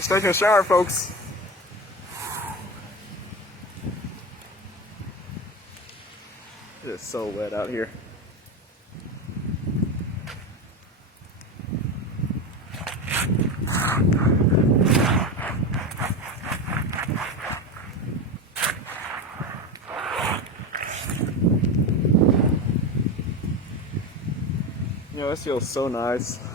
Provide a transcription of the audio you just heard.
Just taking a shower, folks. It is so wet out here. You know, this feels so nice.